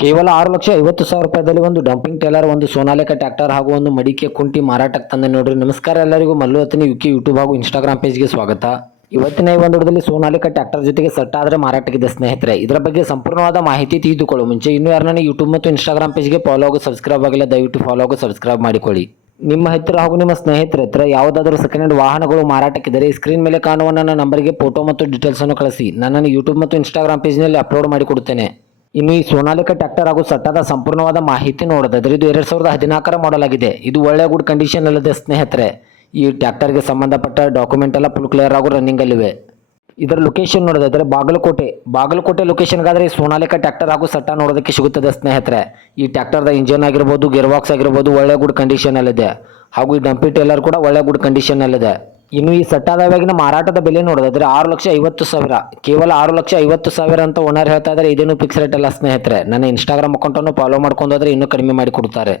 ಕೇವಲ 6,50,000 ರೂಪಾಯಿದಲ್ಲಿ ಒಂದು dumping Taylor, ಒಂದು ಸೋನಾಲಿಕಾ ಟ್ರ್ಯಾಕ್ಟರ್ ಹಾಗೂ ಒಂದು ಮಡಿಕೆ ಕುಂಟಿ ಮಾರಾಟಕ್ಕೆ ತಂದೆ ನೋಡ್ರಿ. ನಮಸ್ಕಾರ ಎಲ್ಲರಿಗೂ, ಮಲ್ಲು ಅತನಿ ವಿಕಿ ಯೂಟ್ಯೂಬ್ ಹಾಗೂ ಇನ್ಸ್ಟಾಗ್ರಾಮ್ ಪೇಜ್ಗೆ ಸ್ವಾಗತ. ಇವತ್ತಿನ ಈ ಒಂದು ವಿಡಿಯೋದಲ್ಲಿ ಸೋನಾಲಿಕಾ ಟ್ರ್ಯಾಕ್ಟರ್ ಜೊತೆಗೆ ಸೆಟ್ ಆದರೆ ಮಾರಾಟಕ್ಕಿದೆ ಸ್ನೇಹಿತರೆ. ಇದರ ಬಗ್ಗೆ ಸಂಪೂರ್ಣವಾದ ಮಾಹಿತಿ ತಿಳಿದುಕೊಳ್ಳುವ ಮುಂಚೆ ಇನ್ನೂ ಯಾರನ್ನ ಯೂಟ್ಯೂಬ್ ಮತ್ತು ಇನ್ಸ್ಟಾಗ್ರಾಮ್ ಪೇಜ್ಗೆ ಫಾಲೋ ಹಾಗೂ ಸಬ್ಸ್ಕ್ರೈಬ್ ಆಗಿಲ್ಲ, ದಯವಿಟ್ಟು ಫಾಲೋ ಹಾಗೂ ಸಬ್ಸ್ಕ್ರೈಬ್ ಮಾಡಿಕೊಳ್ಳಿ. ನಿಮ್ಮ ಹತ್ತಿರ ಹಾಗೂ ನಿಮ್ಮ ಸ್ನೇಹಿತರ ಹತ್ರ ಯಾವುದಾದರೂ ಸೆಕೆಂಡ್ ಹ್ಯಾಂಡ್ ವಾಹನಗಳು ಮಾರಾಟಕ್ಕಿದ್ದರೆ ಸ್ಕ್ರೀನ್ ಮೇಲೆ ಕಾಣುವ ನನ್ನ ನಂಬರ್ಗೆ ಫೋಟೋ ಮತ್ತು ಡೀಟೇಲ್ಸ್ ಅನ್ನು ಕಳಿಸಿ. ನನ್ನನ್ನು ಯೂಟ್ಯೂಬ್ ಮತ್ತು ಇನ್ಸ್ಟಾಗ್ರಾಮ್ ಪೇಜ್ನಲ್ಲಿ ಅಪ್ಲೋಡ್ ಮಾಡಿಕೊಡುತ್ತೇನೆ. ಇನ್ನು ಈ ಸೋನಾಲಿಕಾ ಟ್ರ್ಯಾಕ್ಟರ್ ಹಾಗೂ ಸಟ್ಟಾದ ಸಂಪೂರ್ಣವಾದ ಮಾಹಿತಿ ನೋಡೋದಾದ್ರೆ ಇದು 2014 ಮಾಡಲ್ ಆಗಿದೆ. ಇದು ಒಳ್ಳೆ ಗುಡ್ ಕಂಡೀಷನ್ ಅಲ್ಲದೆ ಸ್ನೇಹಿತರೆ. ಈ ಟ್ರ್ಯಾಕ್ಟರ್ಗೆ ಸಂಬಂಧಪಟ್ಟ ಡಾಕ್ಯುಮೆಂಟ್ ಎಲ್ಲ ಫುಲ್ ಕ್ಲಿಯರ್ ಹಾಗೂ ರನ್ನಿಂಗ್ ಅಲ್ಲಿವೆ. ಇದರ ಲೊಕೇಶನ್ ನೋಡೋದಾದ್ರೆ ಬಾಗಲಕೋಟೆ ಲೊಕೇಶನ್ಗಾದ್ರೆ ಈ ಸೋನಾಲಿಕಾ ಟ್ರ್ಯಾಕ್ಟರ್ ಹಾಗೂ ಸಟ್ಟ ನೋಡೋದಕ್ಕೆ ಸಿಗುತ್ತದೆ ಸ್ನೇಹಿತರೆ. ಈ ಟ್ರ್ಯಾಕ್ಟರ್ದ ಇಂಜಿನ್ ಆಗಿರ್ಬೋದು, ಗೇರ್ ಬಾಕ್ಸ್ ಆಗಿರ್ಬೋದು ಒಳ್ಳೆ ಗುಡ್ ಕಂಡೀಷನ್ ಅಲ್ಲಿದೆ. ಹಾಗೂ ಈ ಡಂಪಿ ಟೇಲರ್ ಕೂಡ ಒಳ್ಳೆ ಗುಡ್ ಕಂಡೀಷನ್ ಅಲ್ಲಿದೆ. ಇನ್ನು ಈ ಸಟ್ಟಾದ ಇವಾಗಿನ ಮಾರಾಟದ ಬೆಲೆ ನೋಡೋದಾದ್ರೆ 6,50,000, ಕೇವಲ 6,50,000 ಅಂತ ಓನರ್ ಹೇಳ್ತಾ ಇದ್ದಾರೆ. ಇದೇನು ಫಿಕ್ಸ್ ರೇಟ್ ಅಲ್ಲ ಸ್ನೇಹಿತರೆ. ನನ್ನ ಇನ್ಸ್ಟಾಗ್ರಾಮ್ ಅಕೌಂಟನ್ನು ಫಾಲೋ ಮಾಡ್ಕೊಂಡೋದ್ರೆ ಇನ್ನೂ ಕಡಿಮೆ ಮಾಡಿ ಕೊಡ್ತಾರೆ.